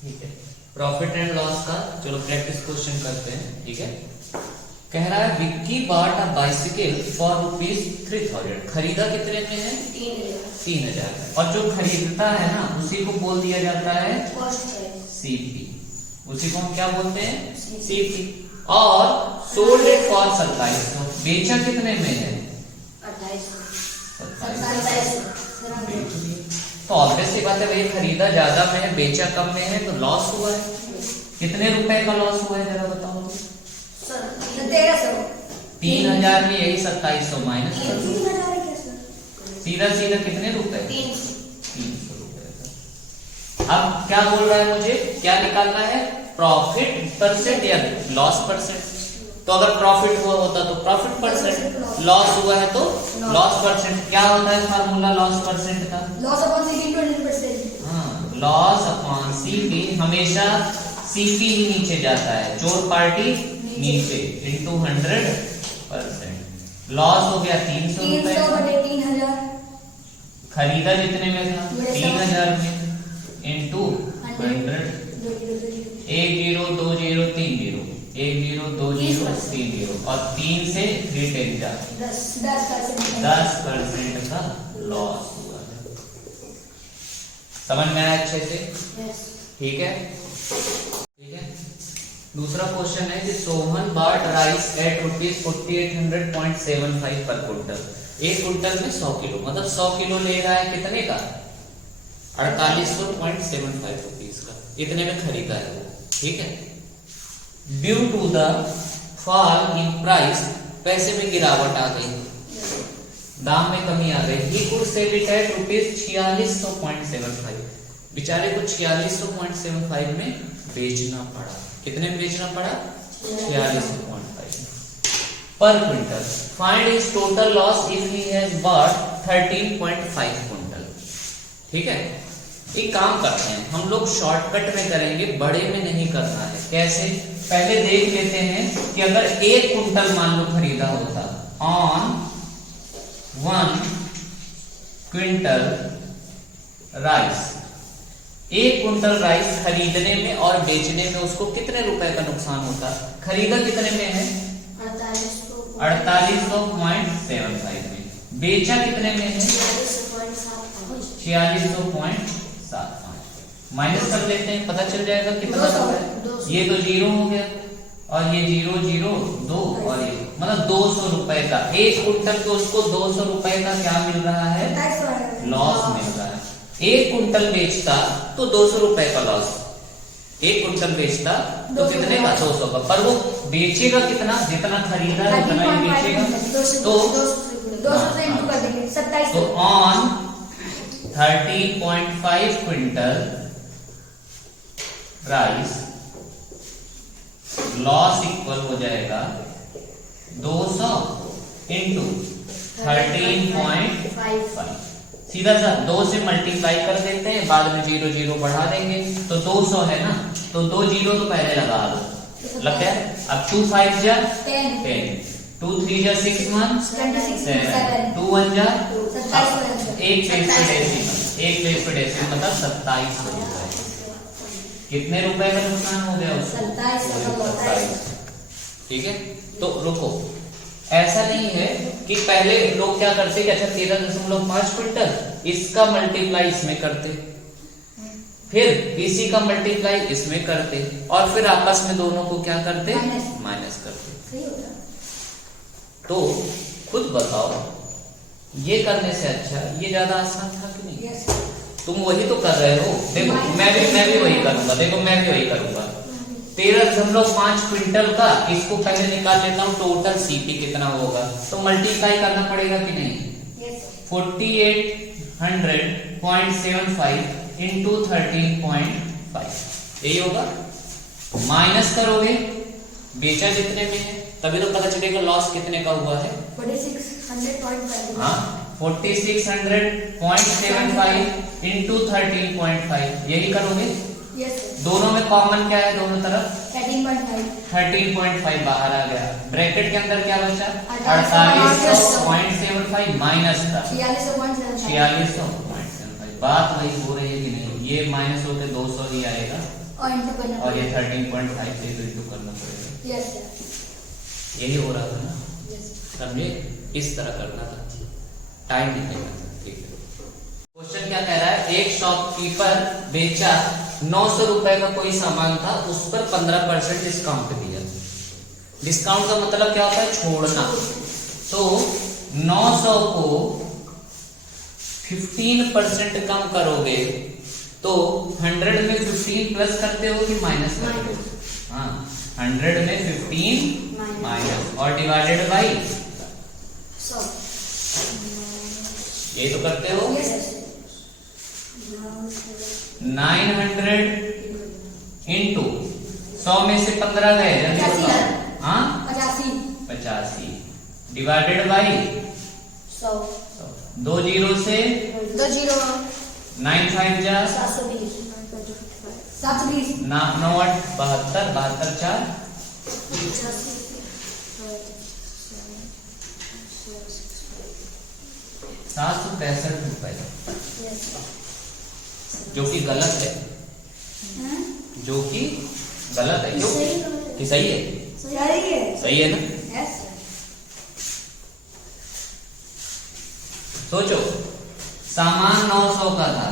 ठीक है, profit and loss का चलो प्रैक्टिस क्वेश्चन करते हैं। ठीक है, कह रहा है Vicky bought a bicycle for ₹3000। खरीदा कितने में है? 3000। और जो खरीदता है ना उसी को बोल दिया जाता है सीपी। उसी को हम क्या बोलते हैं? सीपी। और सोल्ड इट फॉर 2700। बेचा कितने में है? 2700। तो ऑब्वियस सी बात है भाई, खरीदा ज्यादा में है बेचा कम में है तो लॉस हुआ है। कितने रुपए का लॉस हुआ है जरा बताओ? 3000 में यही 2700 माइनस कर दो। सीधा सीधा कितने रुपए? 300 रुपए। अब क्या बोल रहा है मुझे? क्या निकालना है? प्रॉफिट परसेंट या लॉस परसेंट। तो अगर प्रॉफिट हुआ होता तो प्रॉफिट परसेंट, लॉस हुआ है तो लॉस परसेंट। क्या होता है फार्मूला लॉस परसेंट का? Loss upon CP 100%। हाँ, लॉस अपॉन सीपी। हमेशा सीपी ही नीचे जाता है, चोर पार्टी नीचे, इंटू 100%। लॉस हो गया 300 रुपए। खरीदा जितने में था? 3000 में, इंटू 100। 1 0 2 0 3 0, 1 0 2 0 3 0, और 3 से 3 10 जा 10% का लॉस हुआ है। समझ में आया अच्छे से? ठीक है, ठीक है। दूसरा क्वेश्चन है कि सोहन बॉट राइस एट ₹4800.75 पर क्विंटल। एक क्विंटल में 100 किलो, मतलब 100 किलो ले रहा है कितने का? 4800.75 रुपीज का। इतने में खरीदा है वो। ठीक है, due to the fall in price, पैसे में गिरावट आ गई, दाम में कमी आ गई। He could sell it at ₹4600.75। बेचारे को 4600.75 में बेचना पड़ा। कितने में बेचना पड़ा? 46.5 पर quintal. Find his total loss if he has bot 13.5 quintal. ठीक है, एक काम करते हैं हम लोग, शॉर्टकट में करेंगे, बड़े में नहीं करना है। कैसे? पहले देख लेते हैं कि अगर 1 क्विंटल मान लो खरीदा होता, on 1 quintal rice, 1 quintal rice खरीदने में और बेचने में उसको कितने रुपए का नुकसान होता? खरीदा कितने में है? 4800.75 में। बेचा कितने में है? 4600.75। माइनस कर लेते हैं, पता चल जाएगा कितना हुआ है। ये तो 0 हो गया, और ये 0 0 2, और ये मतलब 200 रुपए का। 1 क्विंटल को उसको 200 रुपए का क्या मिल रहा है? लॉस मिल रहा है। 1 क्विंटल बेचता तो 200 रुपए का लॉस। 1 क्विंटल बेचता तो कितने का? 200 का। पर वो बेचेगा कितना? जितना खरीदा है उतना ही बेचेगा। तो on 13.5 quintal rice, loss equal हो जाएगा 200 इंटू 13.5। सीधा सा 2 से मल्टीप्लाई कर देते हैं, बाद में 0 0 बढ़ा देंगे। तो 200 है ना, तो 2 0 तो पहले लगा दो, लग गया। अब 2 5 जा 10, 2 3 जा 6 1 7, 2 1 जा 1 पेज पे डेसिमल मतलब 27 रुपए। कितने रुपए का नुकसान हो गया उसको? 27। ठीक है, तो रुको, ऐसा नहीं है कि पहले लोग क्या करते कि अच्छा 13.5 क्विंटल, इसका मल्टीप्लाई इसमें करते, फिर इसी का मल्टीप्लाई इसमें करते, और फिर आपस में दोनों को क्या करते? माइनस करते। तो खुद बताओ, ये करने से अच्छा ये ज्यादा आसान था कि नहीं? तुम वही तो कर रहे हो। देखो मैं भी वही करूंगा। देखो मैं भी वही करूंगा। 13.5 क्विंटल का इसको पहले निकाल लेता हूँ, टोटल सीपी कितना होगा, तो मल्टीप्लाई करना पड़ेगा कि नहीं? 4800.75 इंटू 13.5, यही होगा। माइनस करोगे, बेचा जितने में है तभी तो पता चलेगा लॉस कितने का हुआ है। 4600.5। हाँ, 4600.75 इंटू 13.5, यही करोगे। दोनों में कॉमन क्या है? दोनों तरफ 13.5 बाहर आ गया। ब्रैकेट के अंदर क्या बचा? 4800.75 माइनस का 4600.75। बात वही हो रही है कि नहीं? ये माइनस होकर 200 ही आएगा, और ये 13.5 से तो इंटू करना पड़ेगा। यही हो रहा था ना, समझे? इस तरह करना था, टाइम निकलेगा। ठीक है, क्वेश्चन क्या कह रहा है? एक शॉपकीपर बेचा 900 रुपए का कोई सामान था, उस पर 15% डिस्काउंट दिया। डिस्काउंट का मतलब क्या होता है? छोड़ना। तो 900 को 15% कम करोगे तो 100 में 15 प्लस करते हो कि माइनस करते हो? हाँ, 100 में 15 माइनस और डिवाइडेड बाई 100, ये तो करते हो। 900 इंटू 100 में से 15 गए, जल्दी बताओ। हाँ, 85 डिवाइडेड बाई 100। 2 जीरो से 9 5 जा 720 9 8 72 72 4 765 रुपए, जो कि गलत है, जो कि गलत है। क्यों कि सही है? सही है ना? सोचो, सामान 900 का था,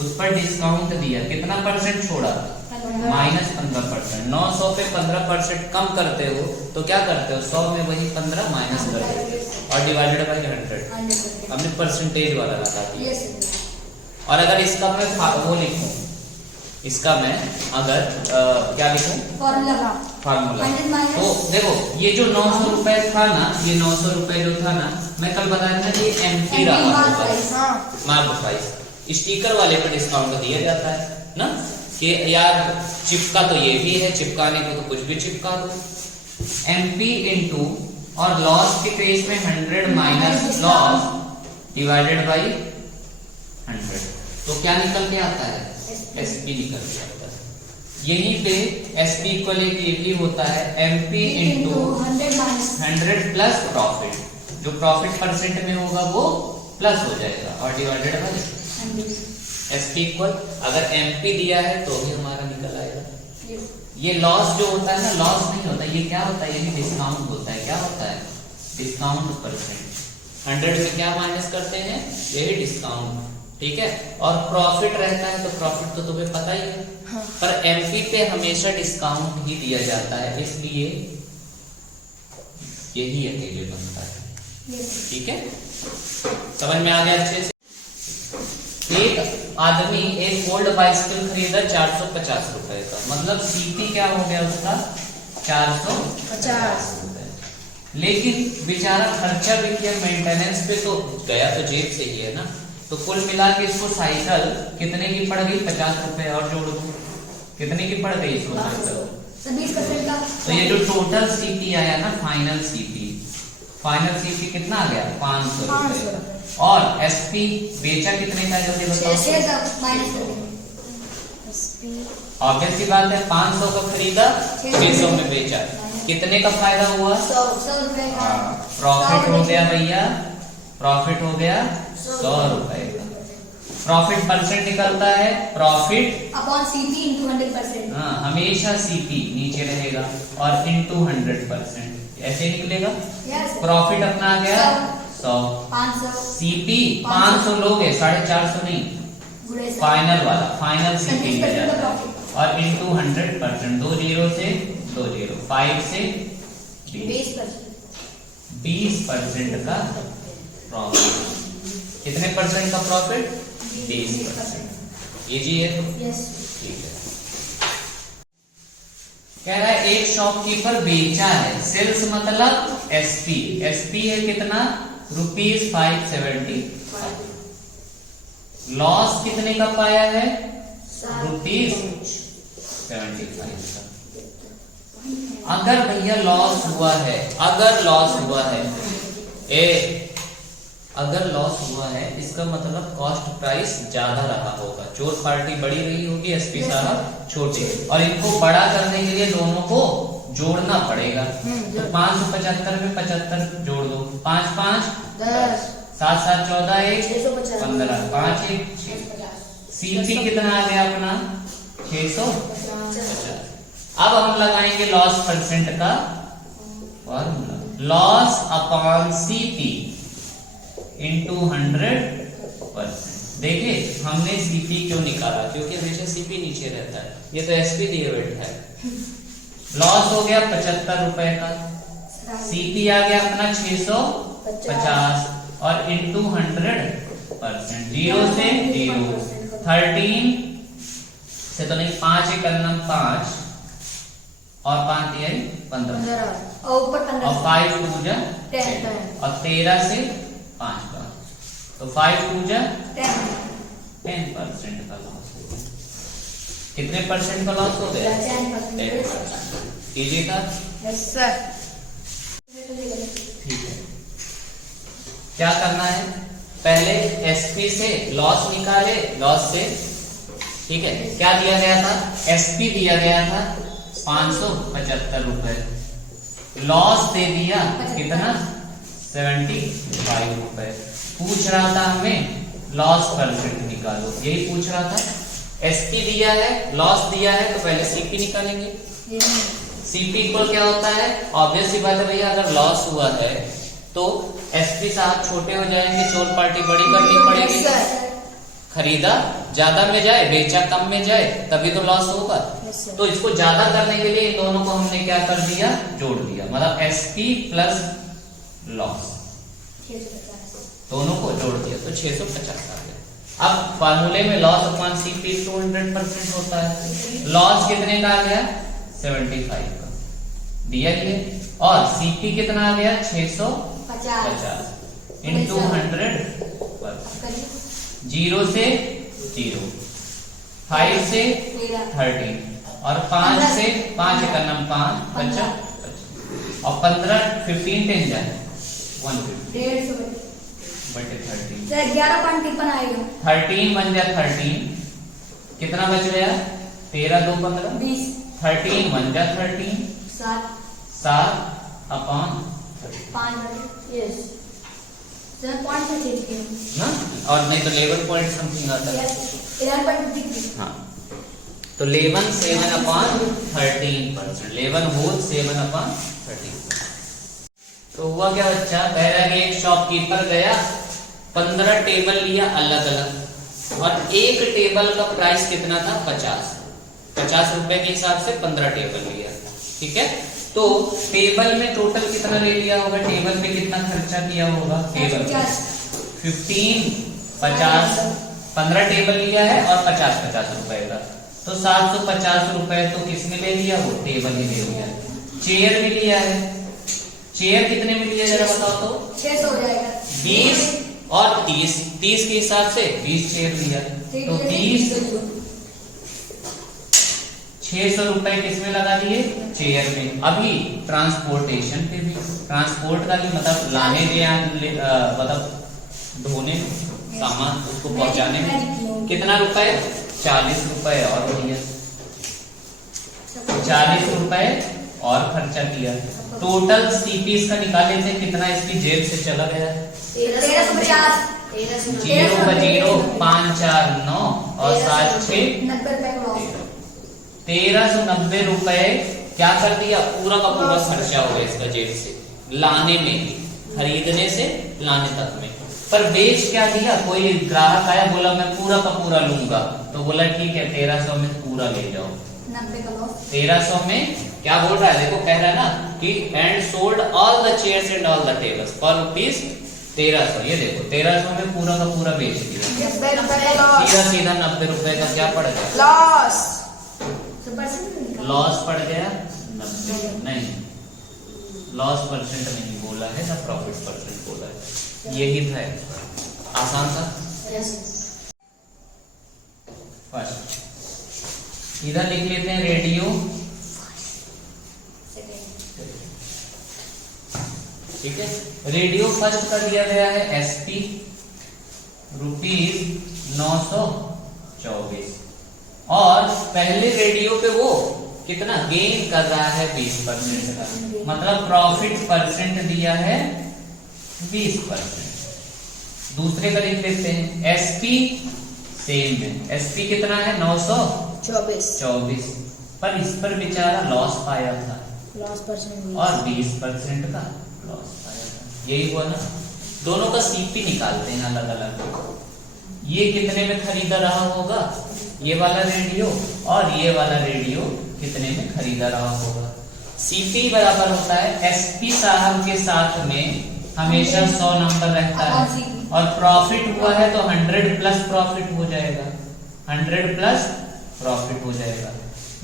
उस पर डिस्काउंट दिया, कितना परसेंट छोड़ा? -15%। 900 पे 15% कम करते हो तो क्या करते हो? 100 में वही 15 माइनस कर देते और डिवाइडेड बाई 100। हमने परसेंटेज वाला लगा दिया। और अगर इसका मैं वो लिखूं, इसका मैं अगर क्या लिखूं? फार्मूला। तो देखो, ये जो 900 रुपए था ना, ये 900 रुपए जो था ना, मैं कल बताया था ये एमपी रहा, मार्क प्राइस। स्टिकर वाले पर डिस्काउंट दिया जाता है ना, कि यार चिपका तो ये भी है, चिपकाने को तो कुछ भी चिपका दो। एमपी इंटू और लॉस के केस में 100 माइनस लॉस डिवाइडेड बाई 100, तो क्या निकल के आता है? एसपी निकल के आता है। यहीं पे एसपी इक्वल ये भी होता है एमपी इंटू 100 प्लस प्रॉफिट, जो प्रॉफिट परसेंट में होगा वो प्लस हो जाएगा और डिवाइडेड बाई एसपी इक्वल, अगर एमपी दिया है तो भी हमारा निकल आएगा। ये लॉस जो होता है ना, लॉस नहीं होता, ये क्या होता है? ये भी डिस्काउंट होता है। क्या होता है? Discount percent. 100 में क्या माइनस करते हैं? यही डिस्काउंट। ठीक है, और प्रॉफिट रहता है तो प्रॉफिट तो तुम्हें पता ही है। पर एमपी पे हमेशा डिस्काउंट ही दिया जाता है, इसलिए यही अकेले बनता है। ठीक है, समझ में आ गया अच्छे से? एक आदमी एक ओल्ड बाइसिकल खरीदा 450 रुपए का, मतलब सीपी क्या हो गया उसका? 450 रुपए। लेकिन बेचारा खर्चा भी किया, मेंटेनेंस पे तो गया, तो जेब से ही है ना। तो कुल मिला के इसको साइकिल कितने की पड़ गई? 50 रुपए और जोड़ दो, कितने की पड़ गई इसको साइकिल? 20% का। तो ये जो टोटल सीपी आया ना, फाइनल सीपी कितना आ गया? 500 रुपए। और एसपी बेचा कितने का? जल्दी बताओ। ऑब्वियस सी बात है, 500 का खरीदा, 600 में बेचा, कितने का फायदा हुआ? 100 रुपए का प्रॉफिट हो गया भैया, प्रॉफिट हो गया 100 रुपए का। प्रॉफिट परसेंट निकलता है, प्रॉफिट अपॉन सीपी इंटू 100%। हाँ, हमेशा सीपी नीचे रहेगा और इंटू 100% ऐसे निकलेगा। प्रॉफिट अपना आ गया 100, सीपी 500 लोगे, 450 नहीं, फाइनल वाला, फाइनल सीपी मिल जाता है और इंटू 100%। 2 जीरो से 2 जीरो, 5 से 20% का प्रॉफिट। कितने परसेंट का प्रॉफिट? 20%। इजी है तो? ठीक है। कह रहा है एक शॉपकीपर बेचा है, सेल्स मतलब एसपी, एसपी है कितना? ₹575। लॉस कितने का पाया है? ₹75 का। अगर भैया लॉस हुआ है, अगर लॉस हुआ है, इसका मतलब कॉस्ट प्राइस ज्यादा रहा होगा, चोर पार्टी बड़ी रही होगी, एसपी साहब छोटे, और इनको बड़ा करने के लिए दोनों को जोड़ना पड़ेगा। तो 575 में 75 जोड़ दो, 5 5 10, 7 7 14 1 15, 5 1 6। सीपी कितना आ गया अपना? 650। अब हम लगाएंगे लॉस परसेंट का formula, loss upon CP into 100%। देखिए हमने सीपी क्यों निकाला, क्योंकि हमेशा सीपी नीचे रहता है, ये तो एसपी दिए बैठा है। लॉस हो गया 75 रुपए का, सीपी आ गया अपना 650 और इंटू 100%, 0 से 0, 13 से तो नहीं, 5 एक करना 5 और 5 दिया 15 और 5 टू जा 10 और 13 से 5 का, तो 5 टू जा 10% का लॉस हो गया। कितने परसेंट का लॉस हो गया? 10%। कीजिएगा। Yes sir. ठीक है, क्या करना है, पहले एसपी से लॉस निकाले, लॉस से, ठीक है, क्या दिया गया था, एसपी दिया गया था 575 रुपए, लॉस दे दिया कितना 75 रुपए। पूछ रहा था हमें लॉस परसेंट निकालो, यही पूछ रहा था। एसपी दिया है, लॉस दिया है, तो पहले सीपी निकालेंगे। सीपी इक्वल क्या होता है, ऑब्वियस सी बात है भैया, अगर लॉस हुआ है तो एसपी साहब छोटे हो जाएंगे, चोर पार्टी बड़ी करनी पड़ेगी। खरीदा ज्यादा में जाए, बेचा कम में जाए, तभी तो लॉस होगा। तो इसको ज्यादा करने के लिए इन दोनों को हमने क्या कर दिया, जोड़ दिया, मतलब एसपी प्लस लॉस, दोनों को जोड़ दिया तो 650 आ गया। अब फार्मूले में लॉस अपॉन सीपी टू 100% होता है। लॉस कितने का आ गया 75 का दिया ये, और सीपी कितना आ गया 650 इंटू 100%, 0 से 0, 5 से 30 और 5 से 5 का नाम 5 50 और 15 15 10 जाए 150 बटे 30, 11.53 आएगा। 13 बन गया 13, कितना बच गया 13 2 15 20, 13 बन गया 13, 7 अपॉन 5 यस सर, पॉइंट से चेंज किया ना, और नहीं तो 11 पॉइंट समथिंग आता है। 11.53। हाँ, तो 11 7 अपॉन 13%, 11 होल 7 अपॉन 13। तो हुआ क्या बच्चा, कह रहा है कि एक शॉपकीपर गया, 15 टेबल लिया अलग अलग, और एक टेबल का प्राइस कितना था 50 रुपए के हिसाब से 15 टेबल लिया, ठीक है। तो टेबल में टोटल कितना ले लिया होगा, टेबल पे कितना खर्चा किया होगा, टेबल 15 50, 15 टेबल लिया है और 50 रुपए का, तो 750 रुपए तो किसने ले लिया, वो टेबल ही ले लिया। चेयर भी लिया है, चेयर कितने में लिया जरा बताओ तो, 600 हो जाएगा। 20 और 30 के हिसाब से 20 चेयर लिया, तो 20 600 रुपए किसमें लगा दिए, चेयर में। अभी ट्रांसपोर्टेशन पे भी, ट्रांसपोर्ट का भी मतलब लाने मतलब ढोने सामान उसको पहुंचाने में कितना रुपए, 40 रुपए और दिया, 40 रुपए और खर्चा किया। टोटल सीपी इसका निकाले थे, कितना इसकी जेब से चला गया, 1350, 0 का 0, 5 4 9 और 7 6 1390 रुपए क्या कर दिया, पूरा का पूरा खर्चा हो गया इसका जेब से, लाने में ही, खरीदने से लाने तक में। पर बेच क्या दिया, कोई ग्राहक आया बोला मैं पूरा का पूरा लूंगा, तो बोला ठीक है 1300 में पूरा ले जाओ। 1300 में क्या बोल रहा है, देखो कह रहा है ना कि and sold all the chairs and all the tables for rupees 1300, ये देखो 1300 में पूरा का पूरा बेच दिया, सीधा सीधा 90 रुपए का क्या पड़ गया, लॉस। लॉस पड़ गया 90, नहीं लॉस परसेंट नहीं बोला है ना, प्रॉफिट परसेंट बोला है, यही था, आसान था। फर्स्ट इधर लिख लेते हैं रेडियो, ठीक है। रेडियो फर्स्ट का दिया गया है एसपी ₹924, और पहले रेडियो पे वो कितना गेन कर रहा है 20% का, मतलब प्रॉफिट परसेंट दिया है 20%। दूसरे का लिख लेते हैं एसपी, सेम है, एसपी कितना है 924 24, पर इस पर बेचारा लॉस पाया था लॉस परसेंट और 20% का लॉस पाया था। यही हुआ ना। दोनों का सीपी निकालते हैं अलग अलग। ये कितने में खरीदा रहा होगा, ये वाला रेडियो, और ये वाला रेडियो कितने में खरीदा रहा होगा। सीपी बराबर होता है एसपी साहब के साथ में हमेशा 100 नंबर रहता है, और प्रॉफिट हुआ है तो 100 प्लस प्रॉफिट हो जाएगा, 100 प्लस प्रॉफिट हो जाएगा।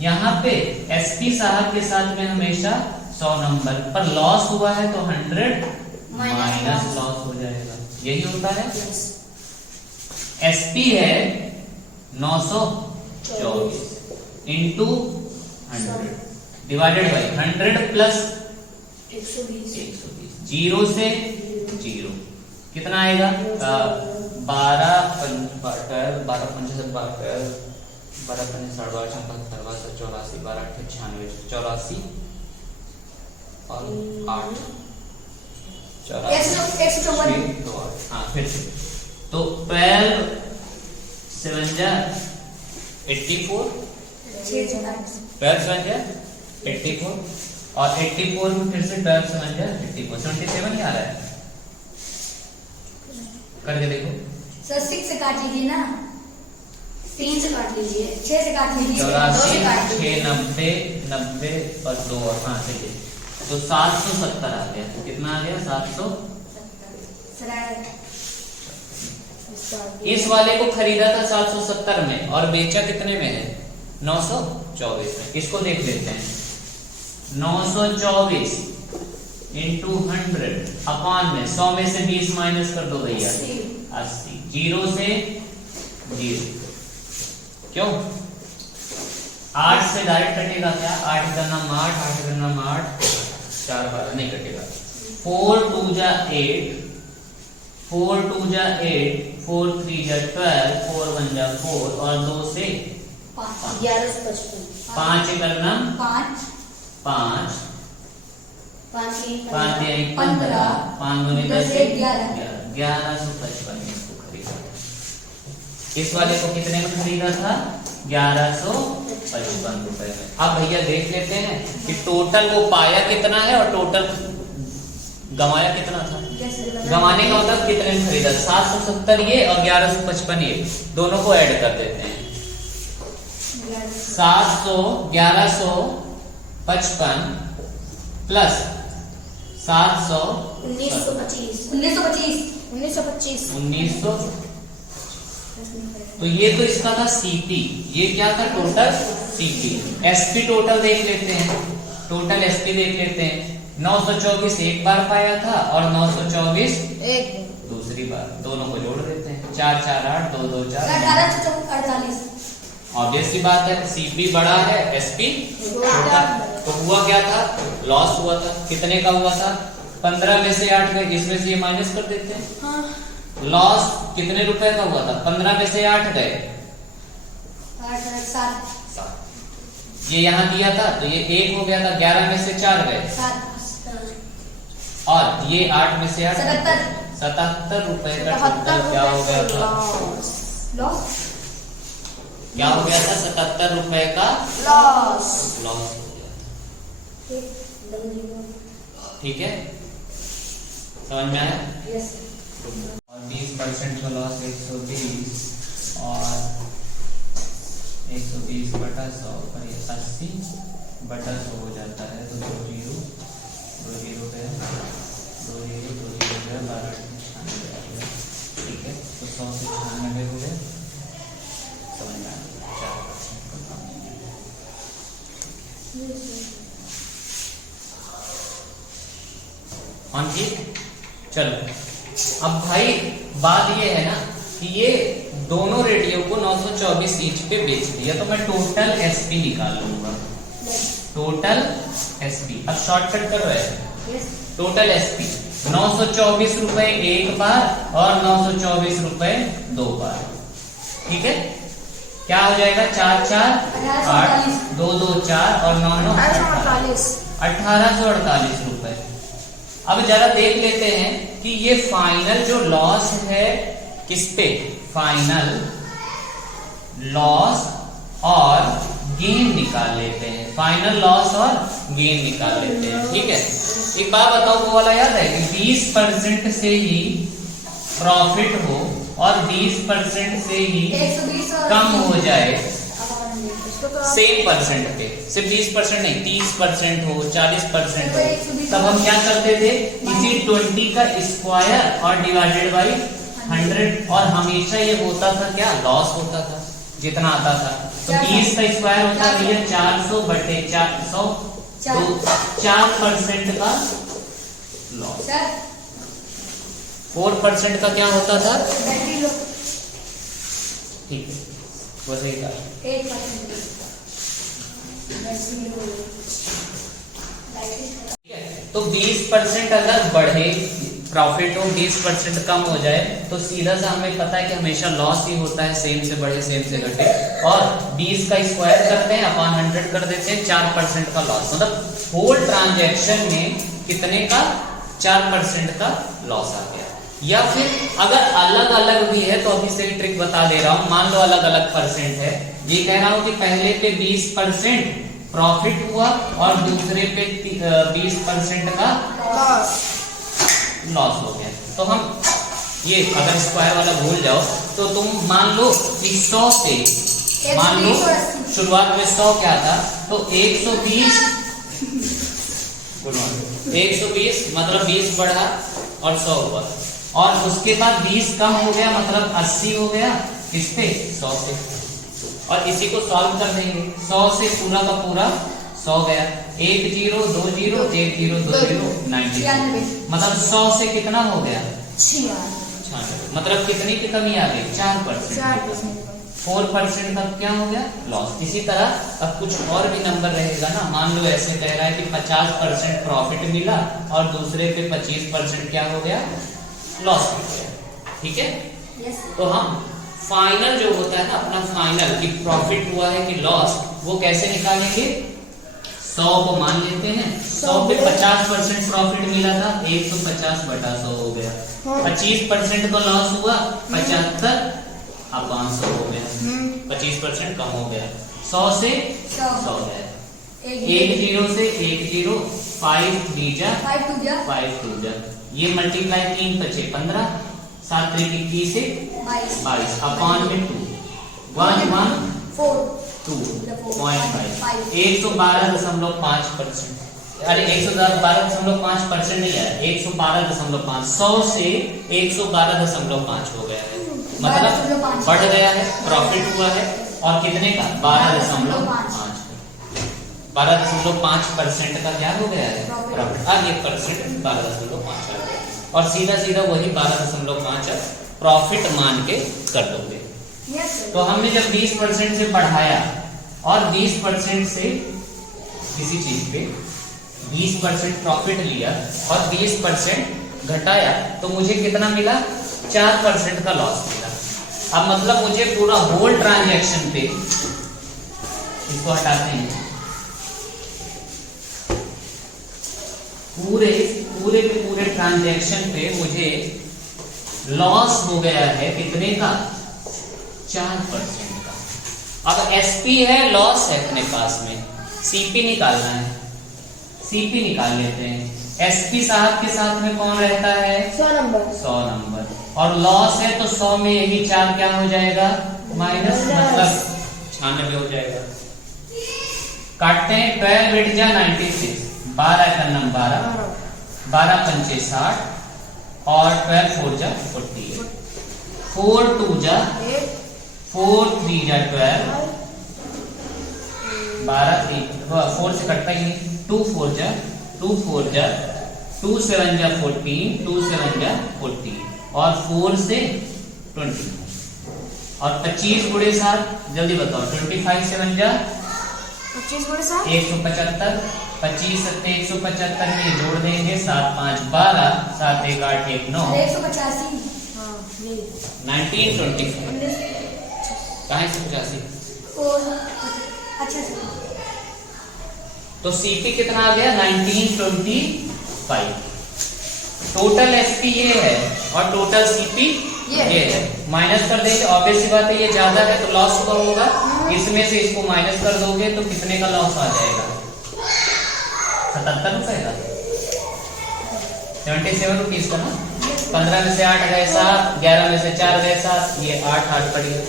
यहाँ पे एसपी साहब के साथ में हमेशा 100 नंबर, पर लॉस हुआ है तो 100 माइनस लॉस हो जाएगा। यही होता है। एसपी है 924 इंटू 100 डिवाइडेड बाई 100 प्लस 120, 0 से 0 कितना आएगा? 12 पंच 84 और 8 हाँ फिर से तो 12 7 जा 84, 12 7 जा 84 और 84 में फिर से 12 7 जा 84, 77 ही आ रहा है। करके देखो सर 6 से काट लीजिए ना, 3 से काट लीजिए, 6 से काट लीजिए, 84 6 90 90 और 2 और 5 चलिए तो 770 आ गया। कितना आ गया? 770। इस वाले को खरीदा था 770 में और बेचा कितने में है? 924 में। इसको देख लेते हैं। 924 इंटू 100 अपान में 100 में से 20 माइनस कर दो भैया, 80, 0 से 0। क्यों? 8 से डायरेक्ट कटेगा क्या? 8 का नाम 8, 8 का नाम 8, 4 12 नहीं कटेगा। 4 2 जा 8, 4 2 जा 8, 4 3 जा 12, 4 1 जा 4 और 2 से 5, 11 से 55, 5 का नाम 5 5 5 5 15, 5 दूनी 10, 1155 इसको खरीदा। इस वाले को कितने में खरीदा था? 1155 रुपए में। अब भैया देख लेते हैं कि टोटल वो पाया कितना है और टोटल गंवाया कितना था। गंवाने का मतलब कितने में खरीदा? 770 ये और 1155 ये, दोनों को ऐड कर देते हैं। 1155 प्लस 700 1900। तो ये तो इसका था सीपी, ये क्या था? Total CP. एसपी टोटल देख लेते हैं, टोटल एसपी देख लेते हैं। 924 एक बार पाया था और 924 दूसरी बार, दोनों को जोड़ देते हैं। 4 4 8 2 2 4 1848। ऑब्वियस सी बात है, सीपी बड़ा है, एसपी छोटा। तो हुआ क्या था? लॉस हुआ था। कितने का हुआ था? 15 में से 8 गए, इसमें से ये माइनस कर देते हैं। हाँ। लॉस कितने रुपए का हुआ था? 15 में से 8 गए, 7 ये यहाँ दिया था तो ये 1 हो गया था। 11 में से 4 गए 7 और ये 8 में से 8 77 रुपए का टोटल क्या हो गया था? लॉस क्या हो गया था? 77 रुपए का लॉस हो गया। ठीक है, समझ में आया? यस। और 20% का लॉस 120 और 120 बटा 100 पर 80 बटा 100 हो जाता है। तो 2 0 2 0 गया, 2 0 2 0 गया, 12 96 आ गया। ठीक है, तो 100 से 96 हो गया। समझ में आया? 4% का काम नहीं है। हाँ जी, चलो अब भाई बात ये है ना कि ये दोनों रेडियो को 924 ईच पे बेच दिया, तो मैं टोटल एसपी निकाल लूंगा। टोटल एसपी अब शॉर्टकट कर रहे हैं। टोटल एसपी 924 रुपए एक बार और 924 रुपए 2 बार। ठीक है, क्या हो जाएगा? 4 4 8 2 2 4 और 9 9 1848 रुपए। अब जरा देख लेते हैं कि ये फाइनल जो लॉस है किस पे? फाइनल लॉस और गेन निकाल लेते हैं, फाइनल लॉस और गेन निकाल लेते हैं। ठीक है, एक बात बताओ, वो वाला याद है कि 20% से ही प्रॉफिट हो और 20% से ही 120 और कम हो जाए इसको तो सेम परसेंट पे, सिर्फ 20% नहीं, 30% हो, 40% हो, तब हम क्या करते थे, इसी 20 का स्क्वायर और डिवाइडेड बाई 100, और हमेशा ये होता था क्या, लॉस होता था जितना आता था। तो 20 का स्क्वायर होता है भैया 400 बटे 400, तो 4% का लॉस। सर 4% का क्या होता था, बैटरी लो ठीक है वैसे ही था। 8% बैटरी लो। ठीक है, तो 20% अगर बढ़े प्रॉफिट हो, 20% कम हो जाए, तो सीधा सा हमें पता है कि हमेशा लॉस ही होता है, सेम से बढ़े सेम से घटे, और 20 का स्क्वायर करते हैं अपॉन 100 कर देते हैं, 4% का लॉस, मतलब होल ट्रांजैक्शन में कितने का, 4% का लॉस आ गया। या फिर अगर अलग अलग भी है तो अभी से ही ट्रिक बता दे रहा हूं, मान लो अलग अलग परसेंट है, ये कह रहा हूं कि पहले पे 20% प्रॉफिट हुआ और दूसरे पे 20% का लॉस हो गया, तो हम ये अगर स्क्वायर वाला भूल जाओ तो तुम मान लो कि 100 से, मान लो शुरुआत में 100 क्या था, तो 120 मतलब 20 बढ़ा और 100 हुआ, और उसके बाद 20 कम हो गया मतलब 80 हो गया, किस पे, 100 से, और इसी को सॉल्व कर देंगे, 100 से पूरा का पूरा 100 गया, 1 0 2 0 1 0 2 0 90, मतलब 100 से कितना हो गया, 96, मतलब कितनी की कमी आ गई, 4%। 4% का क्या हो गया, लॉस। इसी तरह अब कुछ और भी नंबर रहेगा ना, मान लो ऐसे कह रहा है कि 50% प्रॉफिट मिला और दूसरे पे 25% क्या हो गया, लॉस हो गया। ठीक है, तो हम फाइनल जो होता है ना अपना फाइनल कि प्रॉफिट हुआ है कि लॉस, वो कैसे निकालेंगे, 100 को मान लेते हैं, 100 पे 50% प्रॉफिट मिला था, 150 बटा 100 हो गया, 25% का लॉस हुआ, 75 अब 500 हो गया, 25% कम हो गया, 100 से 100 गया, 1 0 से 1 0, 5 3 जा 5 2 जा, ये मल्टीप्लाई 3 बचे 15, 7 3 21 से 22 अपॉन में 2 1 1 4 2.5 112.5%, अरे 112.5% नहीं है, 112.5, 100 से 112.5 हो गया है, मतलब बढ़ गया है, प्रॉफिट हुआ है, और कितने का, 12.5, 12.5% का क्या हो गया है, प्रॉफिट, अब 1% 12.5 आ गया, और सीधा सीधा वही 12.5 प्रॉफिट मान के कर दोगे। तो हमने जब 20% से बढ़ाया और 20% से किसी चीज पे 20% प्रॉफिट लिया और 20% घटाया, तो मुझे कितना मिला, 4% का लॉस मिला। अब मतलब मुझे पूरा होल ट्रांजैक्शन पे, इसको हटाते हैं, पूरे ट्रांजैक्शन पे मुझे लॉस हो गया है कितने का, 4% का। अब एसपी है, लॉस है अपने पास में, सीपी निकालना है, सीपी निकाल लेते हैं। एसपी साहब के साथ में कौन रहता है, 100 नंबर, और लॉस है तो 100 में यही 4 क्या हो जाएगा, माइनस, मतलब 96 हो जाएगा। काटते हैं, 12 8 जा 96, 12 का नंबर 12 पंचे 60, और 12 4 जा 48, 4 2 जा 4 3 जा 12, 12 3 4 से कटता ही नहीं, 2 4 जा 2 4 जा 2 7 जा 14, 2 7 जा 14, और 4 से 20, और 25 गुणे 7, जल्दी बताओ, 25 7 जा 175, 25 7 175 में जोड़ देंगे, 7 5 12, 7 1 8 1 9, 1925, कहाँ से 85, तो सीपी कितना आ गया, 1925। टोटल एसपी ये है और टोटल सीपी ये है, माइनस कर देंगे, ऑब्वियस सी बात है ये ज्यादा है तो लॉस हुआ होगा, इसमें से इसको माइनस कर दोगे तो कितने का लॉस आ जाएगा? 77 रुपए का, 77 रुपीज का ना। 15 में से 8 गए 7, 11 में से 4 गए 7, ये 8 पड़ गया।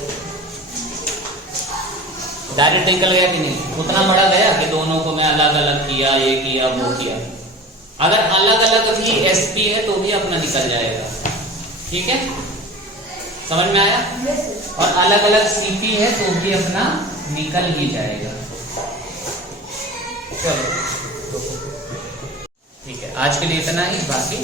डायरेक्ट निकल गया कि नहीं? उतना बड़ा गया कि दोनों को मैं अलग अलग किया, ये किया वो किया। अगर अलग अलग भी एसपी है तो भी अपना निकल जाएगा, ठीक है, समझ में आया? और अलग अलग सीपी है तो भी अपना निकल ही जाएगा। चलो ठीक है, आज के लिए इतना ही, बाकी